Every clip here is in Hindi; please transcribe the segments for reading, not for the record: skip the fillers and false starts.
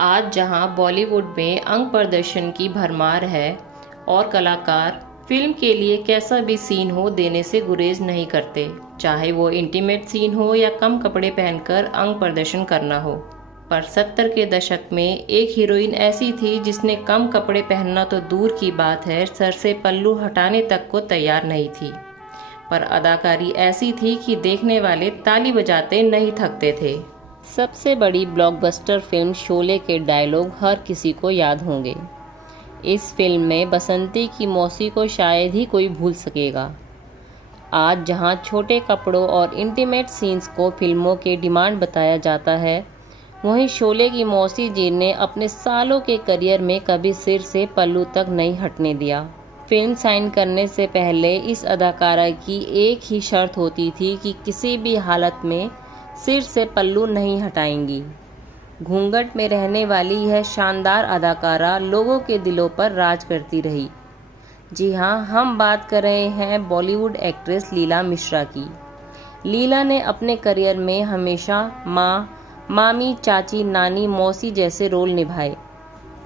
आज जहां बॉलीवुड में अंग प्रदर्शन की भरमार है और कलाकार फिल्म के लिए कैसा भी सीन हो देने से गुरेज नहीं करते, चाहे वो इंटीमेट सीन हो या कम कपड़े पहनकर अंग प्रदर्शन करना हो। पर 70 के दशक में एक हीरोइन ऐसी थी जिसने कम कपड़े पहनना तो दूर की बात है, सर से पल्लू हटाने तक को तैयार नहीं थी। पर अदाकारी ऐसी थी कि देखने वाले ताली बजाते नहीं थकते थे। सबसे बड़ी ब्लॉकबस्टर फिल्म शोले के डायलॉग हर किसी को याद होंगे। इस फिल्म में बसंती की मौसी को शायद ही कोई भूल सकेगा। आज जहां छोटे कपड़ों और इंटीमेट सीन्स को फिल्मों के डिमांड बताया जाता है, वहीं शोले की मौसी जी ने अपने सालों के करियर में कभी सिर से पल्लू तक नहीं हटने दिया। फिल्म साइन करने से पहले इस अदाकारा की एक ही शर्त होती थी कि किसी भी हालत में सिर से पल्लू नहीं हटाएंगी। घूंघट में रहने वाली यह शानदार अदाकारा लोगों के दिलों पर राज करती रही। जी हाँ, हम बात कर रहे हैं बॉलीवुड एक्ट्रेस लीला मिश्रा की। लीला ने अपने करियर में हमेशा माँ, मामी, चाची, नानी, मौसी जैसे रोल निभाए।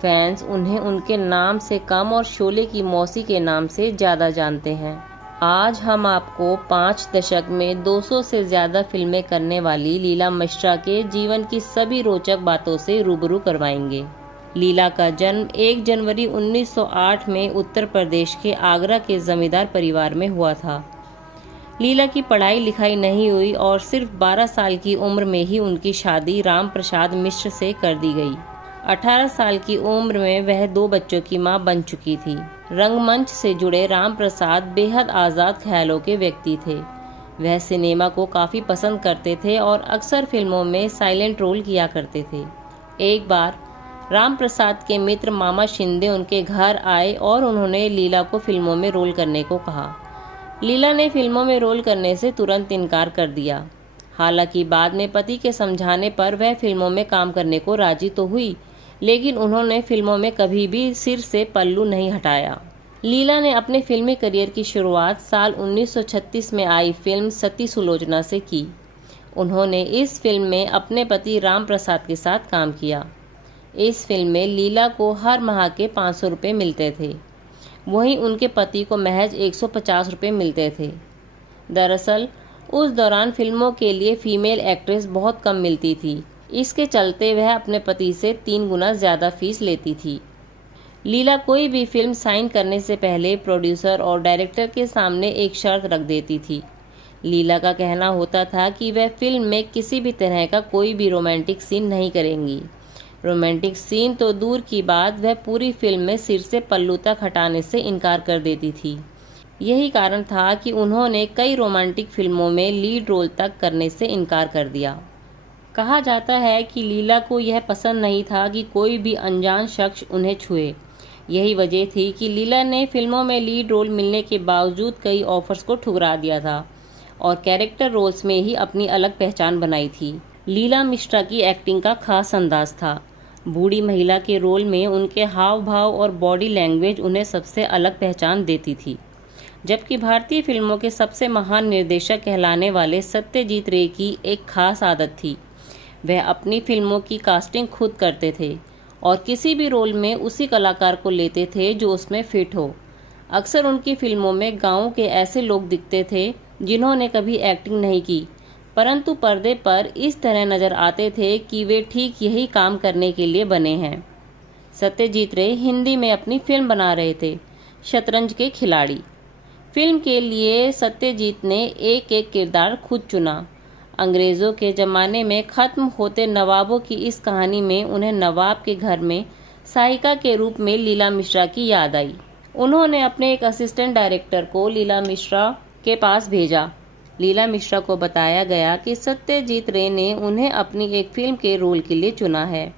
फैंस उन्हें उनके नाम से कम और शोले की मौसी के नाम से ज़्यादा जानते हैं। आज हम आपको 5 दशक में 200 से ज़्यादा फिल्में करने वाली लीला मिश्रा के जीवन की सभी रोचक बातों से रूबरू करवाएंगे। लीला का जन्म 1 जनवरी 1908 में उत्तर प्रदेश के आगरा के जमींदार परिवार में हुआ था। लीला की पढ़ाई लिखाई नहीं हुई और सिर्फ 12 साल की उम्र में ही उनकी शादी राम प्रसाद मिश्र से कर दी गई। 18 साल की उम्र में वह 2 बच्चों की मां बन चुकी थी। रंगमंच से जुड़े राम प्रसाद बेहद आज़ाद ख्यालों के व्यक्ति थे। वह सिनेमा को काफ़ी पसंद करते थे और अक्सर फिल्मों में साइलेंट रोल किया करते थे। एक बार राम प्रसाद के मित्र मामा शिंदे उनके घर आए और उन्होंने लीला को फिल्मों में रोल करने को कहा। लीला ने फिल्मों में रोल करने से तुरंत इनकार कर दिया। हालांकि बाद में पति के समझाने पर वह फिल्मों में काम करने को राजी तो हुई, लेकिन उन्होंने फिल्मों में कभी भी सिर से पल्लू नहीं हटाया। लीला ने अपने फिल्मी करियर की शुरुआत साल 1936 में आई फिल्म सती सुलोचना से की। उन्होंने इस फिल्म में अपने पति राम प्रसाद के साथ काम किया। इस फिल्म में लीला को हर माह के 500 रुपये मिलते थे, वहीं उनके पति को महज 150 रुपये मिलते थे। दरअसल उस दौरान फिल्मों के लिए फीमेल एक्ट्रेस बहुत कम मिलती थी, इसके चलते वह अपने पति से 3 गुना ज़्यादा फीस लेती थी। लीला कोई भी फिल्म साइन करने से पहले प्रोड्यूसर और डायरेक्टर के सामने एक शर्त रख देती थी। लीला का कहना होता था कि वह फिल्म में किसी भी तरह का कोई भी रोमांटिक सीन नहीं करेंगी। रोमांटिक सीन तो दूर की बात, वह पूरी फिल्म में सिर से पल्लू तक हटाने से इनकार कर देती थी। यही कारण था कि उन्होंने कई रोमांटिक फिल्मों में लीड रोल तक करने से इनकार कर दिया। कहा जाता है कि लीला को यह पसंद नहीं था कि कोई भी अनजान शख्स उन्हें छुए। यही वजह थी कि लीला ने फिल्मों में लीड रोल मिलने के बावजूद कई ऑफर्स को ठुकरा दिया था और कैरेक्टर रोल्स में ही अपनी अलग पहचान बनाई थी। लीला मिश्रा की एक्टिंग का खास अंदाज था। बूढ़ी महिला के रोल में उनके हाव भाव और बॉडी लैंग्वेज उन्हें सबसे अलग पहचान देती थी। जबकि भारतीय फिल्मों के सबसे महान निर्देशक कहलाने वाले सत्यजीत रे की एक खास आदत थी, वह अपनी फिल्मों की कास्टिंग खुद करते थे और किसी भी रोल में उसी कलाकार को लेते थे जो उसमें फिट हो। अक्सर उनकी फिल्मों में गांव के ऐसे लोग दिखते थे जिन्होंने कभी एक्टिंग नहीं की, परंतु पर्दे पर इस तरह नजर आते थे कि वे ठीक यही काम करने के लिए बने हैं। सत्यजीत रे हिंदी में अपनी फिल्म बना रहे थे, शतरंज के खिलाड़ी। फिल्म के लिए सत्यजीत ने एक एक किरदार खुद चुना। अंग्रेज़ों के ज़माने में ख़त्म होते नवाबों की इस कहानी में उन्हें नवाब के घर में सहायिका के रूप में लीला मिश्रा की याद आई। उन्होंने अपने एक असिस्टेंट डायरेक्टर को लीला मिश्रा के पास भेजा। लीला मिश्रा को बताया गया कि सत्यजीत रे ने उन्हें अपनी एक फिल्म के रोल के लिए चुना है।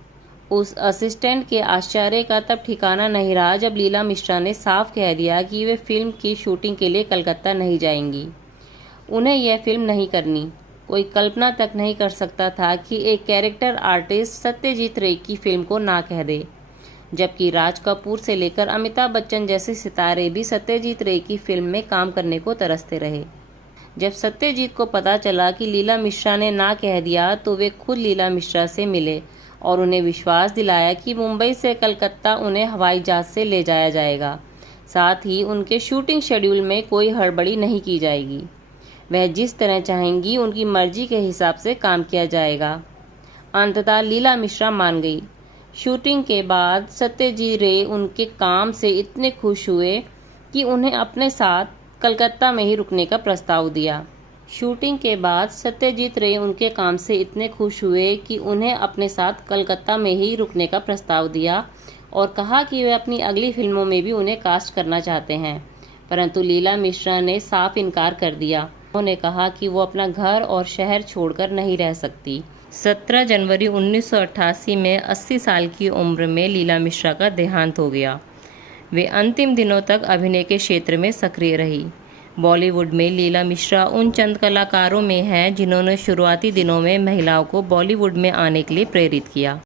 उस असिस्टेंट के आश्चर्य का तब ठिकाना नहीं रहा जब लीला मिश्रा ने साफ कह दिया कि वे फिल्म की शूटिंग के लिए कलकत्ता नहीं जाएंगी। उन्हें यह फिल्म नहीं करनी। कोई कल्पना तक नहीं कर सकता था कि एक कैरेक्टर आर्टिस्ट सत्यजीत रे की फिल्म को ना कह दे, जबकि राज कपूर से लेकर अमिताभ बच्चन जैसे सितारे भी सत्यजीत रे की फिल्म में काम करने को तरसते रहे। जब सत्यजीत को पता चला कि लीला मिश्रा ने ना कह दिया तो वे खुद लीला मिश्रा से मिले और उन्हें विश्वास दिलाया कि मुंबई से कलकत्ता उन्हें हवाई जहाज से ले जाया जाएगा। साथ ही उनके शूटिंग शेड्यूल में कोई हड़बड़ी नहीं की जाएगी। वह जिस तरह चाहेंगी उनकी मर्जी के हिसाब से काम किया जाएगा। अंततः लीला मिश्रा मान गई। शूटिंग के बाद सत्यजीत रे उनके काम से इतने खुश हुए कि उन्हें अपने साथ कलकत्ता में ही रुकने का प्रस्ताव दिया। शूटिंग के बाद सत्यजीत रे उनके काम से इतने खुश हुए कि उन्हें अपने साथ कलकत्ता में ही रुकने का प्रस्ताव दिया और कहा कि वे अपनी अगली फिल्मों में भी उन्हें कास्ट करना चाहते हैं। परंतु लीला मिश्रा ने साफ इनकार कर दिया। उन्होंने कहा कि वो अपना घर और शहर छोड़कर नहीं रह सकती। 17 जनवरी 1988 में 80 साल की उम्र में लीला मिश्रा का देहांत हो गया। वे अंतिम दिनों तक अभिनय के क्षेत्र में सक्रिय रही। बॉलीवुड में लीला मिश्रा उन चंद कलाकारों में हैं जिन्होंने शुरुआती दिनों में महिलाओं को बॉलीवुड में आने के लिए प्रेरित किया।